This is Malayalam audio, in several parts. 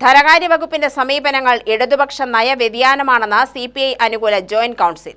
ധനകാര്യ വകുപ്പിന്റെ സമീപനങ്ങൾ ഇടതുപക്ഷ നയവ്യതിയാനമാണെന്ന് സി പി ഐ അനുകൂല ജോയിന്റ് കൌൺസിൽ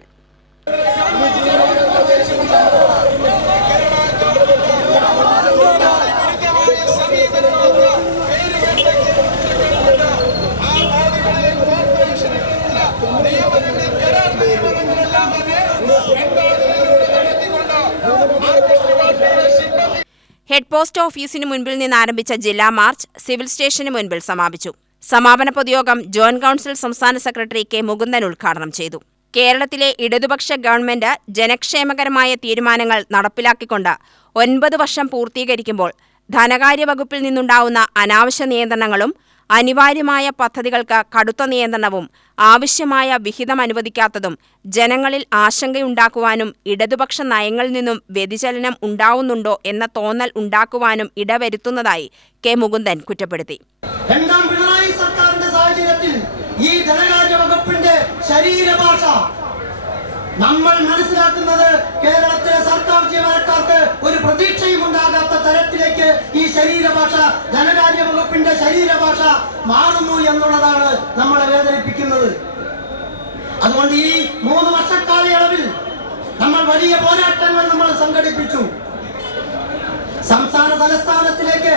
ഹെഡ് പോസ്റ്റ് ഓഫീസിന് മുൻപിൽ നിന്ന് ആരംഭിച്ച ജില്ലാ മാർച്ച് സിവിൽ സ്റ്റേഷന് മുൻപിൽ സമാപിച്ചു. സമാപന പൊതുയോഗം ജോയിന്റ് കൌൺസിൽ സംസ്ഥാന സെക്രട്ടറി കെ മുകുന്ദൻ ഉദ്ഘാടനം ചെയ്തു. കേരളത്തിലെ ഇടതുപക്ഷ ഗവൺമെന്റ് ജനക്ഷേമകരമായ തീരുമാനങ്ങൾ നടപ്പിലാക്കിക്കൊണ്ട് ഒൻപത് വർഷം പൂർത്തീകരിക്കുമ്പോൾ ധനകാര്യ വകുപ്പിൽ നിന്നുണ്ടാവുന്ന അനാവശ്യ നിയന്ത്രണങ്ങളും അനിവാര്യമായ പദ്ധതികൾക്ക് കടുത്ത നിയന്ത്രണവും ആവശ്യമായ വിഹിതം അനുവദിക്കാത്തതും ജനങ്ങളിൽ ആശങ്കയുണ്ടാക്കുവാനും ഇടതുപക്ഷ നയങ്ങളിൽ നിന്നും വ്യതിചലനം ഉണ്ടാവുന്നുണ്ടോ എന്ന തോന്നൽ ഉണ്ടാക്കുവാനും ഇടവരുത്തുന്നതായി കെ മുകുന്ദൻ കുറ്റപ്പെടുത്തി. ഈ ധനകാര്യ ശരീരഭാഷ നമ്മൾ മനസ്സിലാക്കുന്നത് കേരളത്തിലെ സർക്കാർ ഈ ശരീരഭാഷ ധനകാര്യ വകുപ്പിന്റെ ശരീരഭാഷ മാറുന്നു എന്നുള്ളതാണ് നമ്മളെ വേദനിപ്പിക്കുന്നത്. അതുകൊണ്ട് ഈ മൂന്ന് വർഷക്കാലയളവിൽ നമ്മൾ വലിയ പോരാട്ടങ്ങൾ നമ്മൾ സംഘടിപ്പിച്ചു. സംസ്ഥാന തലസ്ഥാനത്തിലേക്ക്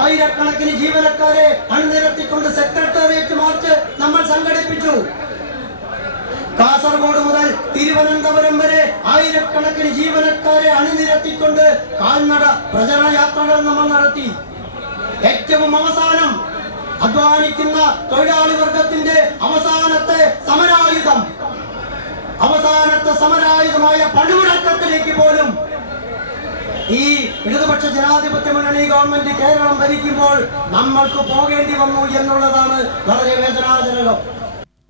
ആയിരക്കണക്കിന് ജീവനക്കാരെ അണിനിരത്തിക്കൊണ്ട് സെക്രട്ടേറിയറ്റ് മാർച്ച് നമ്മൾ സംഘടിപ്പിച്ചു. കാസർഗോഡ് മുതൽ തിരുവനന്തപുരം വരെ ആയിരക്കണക്കിന് ജീവനക്കാരെ അണിനിരത്തിക്കൊണ്ട് കാൽനട പ്രചരണ യാത്രകൾ നമ്മൾ നടത്തി. ഏറ്റവും അവസാനം അധ്വാനിക്കുന്ന തൊഴിലാളി വർഗത്തിന്റെ അവസാനത്തെ സമരായുധം. അവസാനത്തെ സമരായുധമായ പണിമുടക്കത്തിലേക്ക് പോലും ഈ ഇടതുപക്ഷ ജനാധിപത്യ മുന്നണി ഗവൺമെന്റ് കേരളം ഭരിക്കുമ്പോൾ നമ്മൾക്ക് പോകേണ്ടി വന്നു എന്നുള്ളതാണ് വളരെ വേദനാജനകം.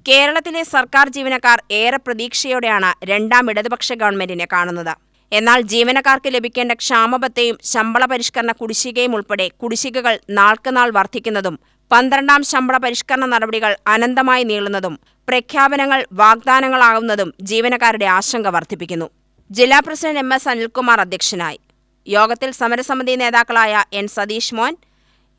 കേരളത്തിലെ സർക്കാർ ജീവനക്കാർ ഏറെ പ്രതീക്ഷയോടെയാണ് രണ്ടാം ഇടതുപക്ഷ ഗവൺമെന്റിനെ കാണുന്നത്. എന്നാൽ ജീവനക്കാർക്ക് ലഭിക്കേണ്ട ക്ഷാമബത്തെയും ശമ്പള പരിഷ്കരണ കുടിശ്ശികയും ഉൾപ്പെടെ കുടിശ്ശികകൾ നാൾക്കുനാൾ വർദ്ധിക്കുന്നതും പന്ത്രണ്ടാം ശമ്പള പരിഷ്കരണ നടപടികൾ അനന്തമായി നീളുന്നതും പ്രഖ്യാപനങ്ങൾ വാഗ്ദാനങ്ങളാകുന്നതും ജീവനക്കാരുടെ ആശങ്ക വർദ്ധിപ്പിക്കുന്നു. ജില്ലാ പ്രസിഡന്റ് എം എസ് അനിൽകുമാർ അധ്യക്ഷനായി. യോഗത്തിൽ സമരസമിതി നേതാക്കളായ എൻ സതീഷ് മോൻ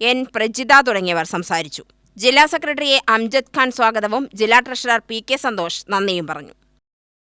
എൻ പ്രജിത തുടങ്ങിയവർ സംസാരിച്ചു. ജില്ലാ സെക്രട്ടറിയെ അംജദ് ഖാൻ സ്വാഗതവും ജില്ലാ ട്രഷറർ പി കെ സന്തോഷ് നന്ദിയും പറഞ്ഞു.